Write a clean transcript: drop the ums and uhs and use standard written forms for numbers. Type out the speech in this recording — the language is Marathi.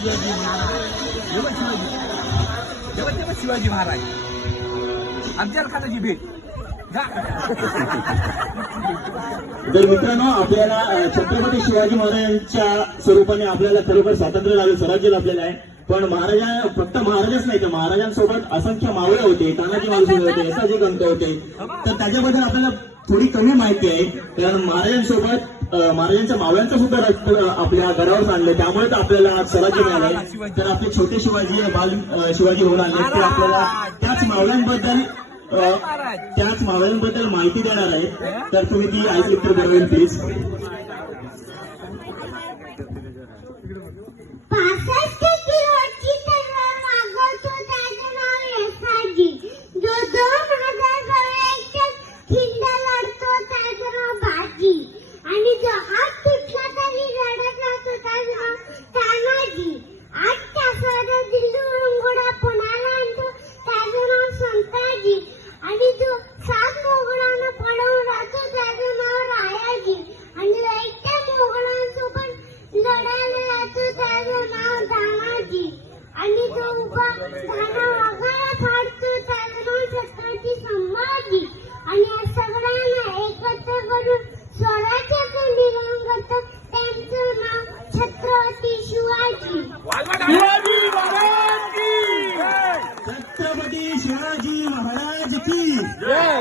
शिवाजी महाराज जेव्हा शिवाजी महाराज अफजल खानाची भेट तर मित्रांनो, आपल्याला छत्रपती शिवाजी महाराजांच्या स्वरूपाने आपल्याला खरोखर स्वातंत्र्य लाभलं, स्वराज्य लाभलेलं आहे. पण फक्त महाराजच नाही तर महाराजांसोबत असंख्य मावळे होते, तानाजी मालुसरे होते, यसाजी गंत होते. तर त्याच्याबद्दल आपल्याला थोडी कमी माहिती आहे, कारण महाराजांसोबत महाराजांच्या मावळ्यांचं सुद्धा रक्त आपल्या घरावर आणलं, त्यामुळे आपल्याला आज स्वराज्य मिळालंय. तर आपले छोटे शिवाजी बाल शिवाजी होऊन आले, ते आपल्याला त्याच मावळ्यांबद्दल माहिती देणार आहे. तर तुम्ही ती ऐकली तर बरं होईल प्लीज. 65 किलोची तलवार मागवतो, त्याचं नाव यसाजी. जो 2000 गवळ्यांच्या खिंड लढतो, त्याचं नाव बाजी. आणि जो हात तुटला तरी रडत राहतो, त्याचं नाव तानाजी. 8 तासाचा दिल्लीवरून घोडा पुण्याला आणतो, त्याचं नाव संताजी. आणि जो 7 मोगलांना पळवून राहतो, त्याचं नाव रायाजी. आणि जो एकट्या मोगलांसोबत लढायला जातो, त्याचं नाव तानाजी. आणि जो उभा धाना वाघाला फाडतो, त्याचं नाव छत्रपती संभाजी. आणि या सगळ्यांना एकत्र करून स्वराज्याचं निर्माण करतं, त्यांचं नाव छत्रपती शिवाजी. शिवाजी महाराज की छत्रपती शिवाजी महाराज की जय.